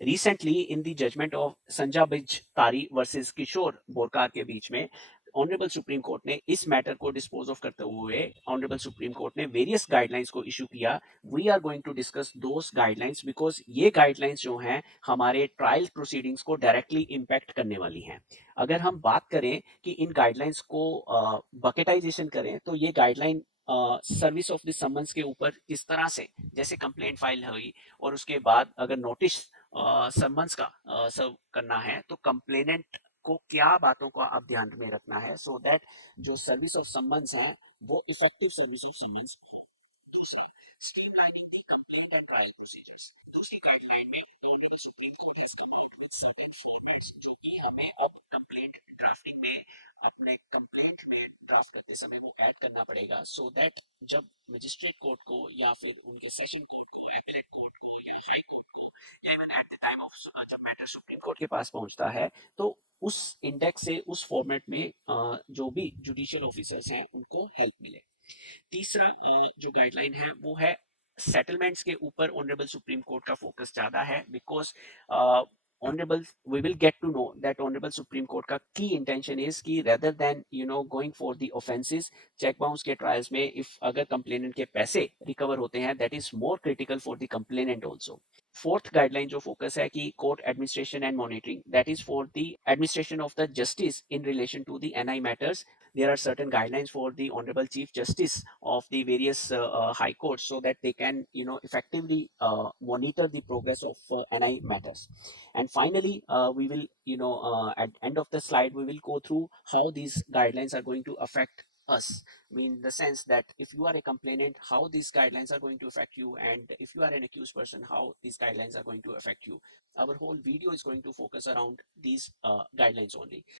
Recently, in the judgment of Sanjay Tari versus Kishore Borkar के बीच में ऑनरेबल सुप्रीम कोर्ट ने इस मैटर को डिस्पोज ऑफ करते हुए ऑनरेबल सुप्रीम कोर्ट ने वेरियस गाइडलाइंस को इशू किया. We are going to discuss those guidelines because ये गाइडलाइंस जो हैं हमारे ट्रायल प्रोसीडिंग्स को डायरेक्टली इम्पैक्ट करने वाली हैं. अगर हम बात करें कि इन गाइडलाइंस को बकेटाइजेशन करें तो ये guideline service of the summons के ऊपर किस तरह से, जैसे कंप्लेंट फाइल हुई और उसके बाद अगर नोटिस समन्स का सर्व करना है तो कंप्लेनेंट को क्या बातों को आप ध्यान में रखना है सो दैट जो सर्विस ऑफ समन्स है वो इफेक्टिव सर्विस ऑफ समन्स. दूसरा, streamlining the complaint and trial procedures. दूसरी गाइडलाइन में honourable Supreme court has come out with certain formats जो कि हमें अब कंप्लेंट ड्राफ्टिंग में अपने कंप्लेंट में ड्राफ्ट करते समय वो ऐड करना पड़ेगा सो दैट जब मजिस्ट्रेट कोर्ट को या फिर उनके सेशन कोर्ट को, एपीलेट कोर्ट को या हाई कोर्ट को या even at the time of जब मैटर सुप्रीम कोर्ट के पास पहुंचता है तो उस इंडेक्स से उस फॉर्मेट में जो भी जुडिशियल ऑफिसर्स हैं उनको हेल्प मिले. तीसरा जो गाइडलाइन है वो है सेटलमेंट्स के ऊपर ऑनरेबल सुप्रीम कोर्ट का फोकस ज्यादा है because honourable we will get to know that honourable Supreme Court का की इंटेंशन इज कि rather than going for the offences cheque bounce के ट्रायल्स में इफ अगर कंप्लेनेंट के पैसे रिकवर होते हैं that is more critical for the complainant also. Fourth guideline जो फोकस है कि court administration and monitoring that is for the administration of the justice in relation to the NI matters. There are certain guidelines for the honorable chief justice of the various high courts so that they can effectively monitor the progress of NI matters. And finally we will at end of the slide we will go through how these guidelines are going to affect us. I mean the sense that if you are a complainant how these guidelines are going to affect you, and if you are an accused person how these guidelines are going to affect you. Our whole video is going to focus around these guidelines only.